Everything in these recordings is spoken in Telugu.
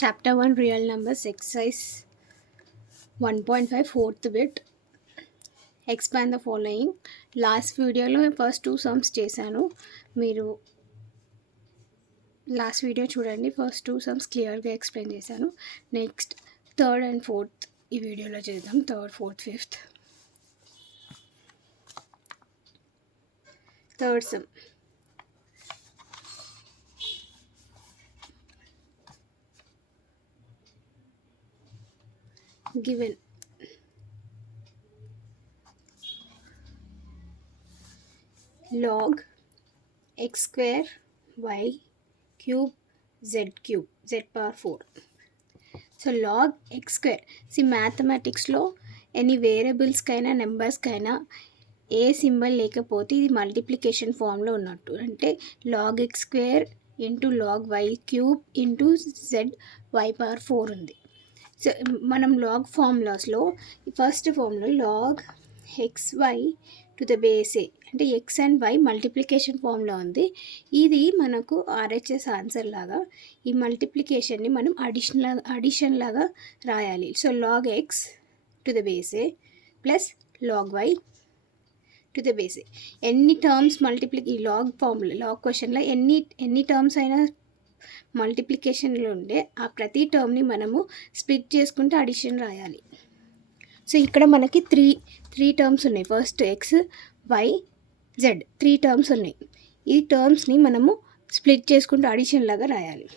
Chapter 1 Real Numbers Exercise 1.5 fourth bit. Expand the following. Last వీడియోలో ఫస్ట్ 2 సమ్స్ చేశాను. మీరు లాస్ట్ వీడియో చూడండి. ఫస్ట్ 2 సమ్స్ క్లియర్గా ఎక్స్ప్లెయిన్ చేశాను. నెక్స్ట్ థర్డ్ అండ్ ఫోర్త్ ఈ వీడియోలో చేద్దాం. Third, fourth, fifth. Third sum. Given log x square y cube z cube z power 4. So log x square. మ్యాథమెటిక్స్లో ఎనీ వేరియబుల్స్కైనా నెంబర్స్కైనా ఏ సింబల్ లేకపోతే ఇది మల్టిప్లికేషన్ ఫామ్లో ఉన్నట్టు. అంటే log x square into log y cube into z y power 4 ఉంది. సో మనం లాగ్ ఫార్ములాస్లో first formula log xy to the base A అంటే x and y multiplication formula ఉంది. ఇది మనకు ఆర్హెచ్ఎస్ ఆన్సర్ లాగా ఈ మల్టిప్లికేషన్ని మనం అడిషన్ లాగా రాయాలి. So log x to the base A plus log y to the base A. ఎన్ని టర్మ్స్ ఈ లాగ్ ఫార్ములా లాగ్ క్వశ్చన్లో ఎన్ని టర్మ్స్ అయినా మల్టిప్లికేషన్లో ఉండే ఆ ప్రతి టర్మ్ని మనము స్ప్లిట్ చేసుకుంటే అడిషన్ రాయాలి. సో ఇక్కడ మనకి త్రీ టర్మ్స్ ఉన్నాయి. First x y z 3 terms ఉన్నాయి. ఈ టర్మ్స్ని మనము స్ప్లిట్ చేసుకుంటూ అడిషన్ లాగా రాయాలి.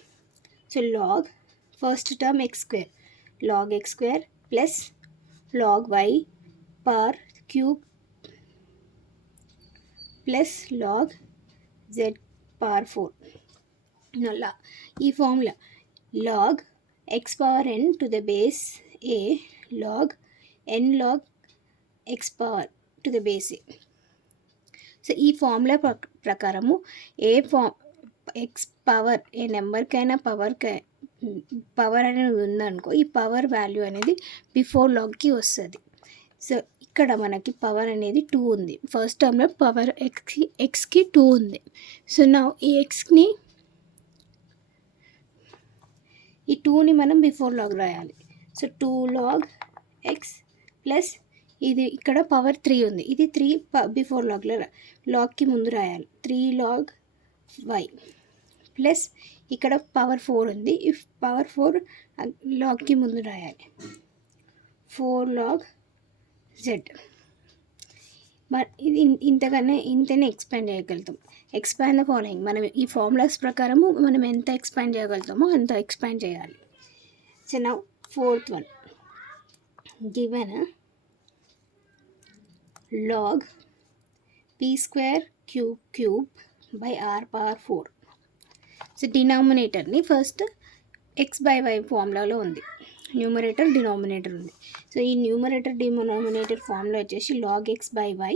So log first term x square log x square plus log y power cube plus log z power 4. ఈ formula log x power n to the base a log n log x power to the base A. So ఈ ఫార్ములా ప్రకారము ఎక్స్ పవర్ ఏ నెంబర్కైనా పవర్ అనేది ఉందనుకో ఈ పవర్ వాల్యూ అనేది బిఫోర్ లాగ్కి వస్తుంది. సో ఇక్కడ మనకి పవర్ అనేది 2 ఉంది. ఫస్ట్ టర్మ్లో పవర్ ఎక్స్కి 2 ఉంది. సో నా ఈ ఎక్స్ని ఈ 2ని మనం బిఫోర్ లాగ్ రాయాలి. సో 2 లాగ్ ఎక్స్ ప్లస్ ఇది ఇక్కడ పవర్ 3 ఉంది. ఇది 3 బిఫోర్ లాగ్కి ముందు రాయాలి. 3 లాగ్ వై ప్లస్ ఇక్కడ పవర్ 4 ఉంది. ఈ పవర్ 4 లాగ్కి ముందు రాయాలి. 4 లాగ్ జెడ్. మరి ఇది ఇంతనే ఎక్స్పాండ్ చేయగలుగుతాం. Expand the following. మనం ఈ ఫార్ములాస్ ప్రకారము మనం ఎంత ఎక్స్పాండ్ చేయగలుగుతామో అంత ఎక్స్పాండ్ చేయాలి. So now fourth one. Given log P square cube by R power 4. So డినామినేటర్ని ఫస్ట్ ఎక్స్ బై వై ఫార్ములాలో ఉంది. న్యూమరేటర్ డినామినేటర్ ఉంది. సో ఈ న్యూమరేటర్ డినామినేటర్ ఫార్ములా వచ్చేసి log x by y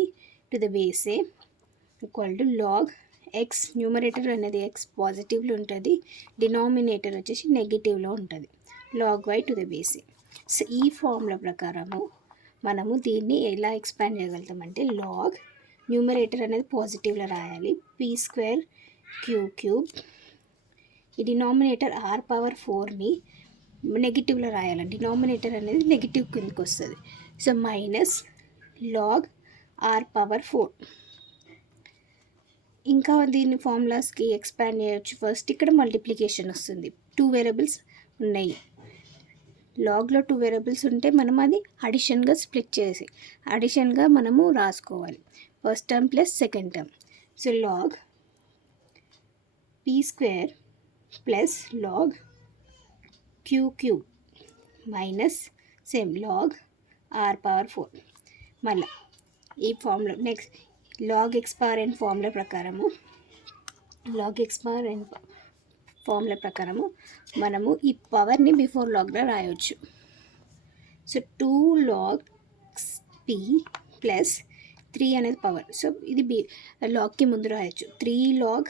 to the base A equal to log x. Numerator అనేది ఎక్స్ పాజిటివ్లో ఉంటుంది, డినామినేటర్ వచ్చేసి నెగిటివ్లో ఉంటుంది. Log y to the base A. So ఈ ఫార్ములా ప్రకారము మనము దీన్ని ఎలా ఎక్స్పాండ్ చేయగలుగుతామంటే లాగ్ న్యూమరేటర్ అనేది పాజిటివ్లో రాయాలి. పీ స్క్వేర్ క్యూబ్ ఈ డినామినేటర్ ఆర్ పవర్ 4ని నెగిటివ్లో రాయాలి. డినామినేటర్ అనేది నెగిటివ్ కిందకి వస్తుంది. So minus log are power 4. ఇంకా దీన్ని ఫార్ములాస్కి ఎక్స్పాండ్ చేయొచ్చు. ఫస్ట్ ఇక్కడ మల్టిప్లికేషన్ వస్తుంది. 2 వేరియబుల్స్ ఉన్నాయి. లాగ్లో 2 వేరియబుల్స్ ఉంటే మనం అది అడిషన్గా స్ప్లిట్ చేసి అడిషన్గా మనము రాసుకోవాలి. First term plus second term. So log P square plus log cube minus same log are power 4. మళ్ళీ ఈ formula next log x power N formula ప్రకారము మనము ఈ పవర్ని బిఫోర్ లాగ్లో రాయవచ్చు. సో 2 లాగ్స్ పీ ప్లస్ 3 అనేది పవర్. సో ఇది లాగ్కి ముందు రాయొచ్చు. 3 లాగ్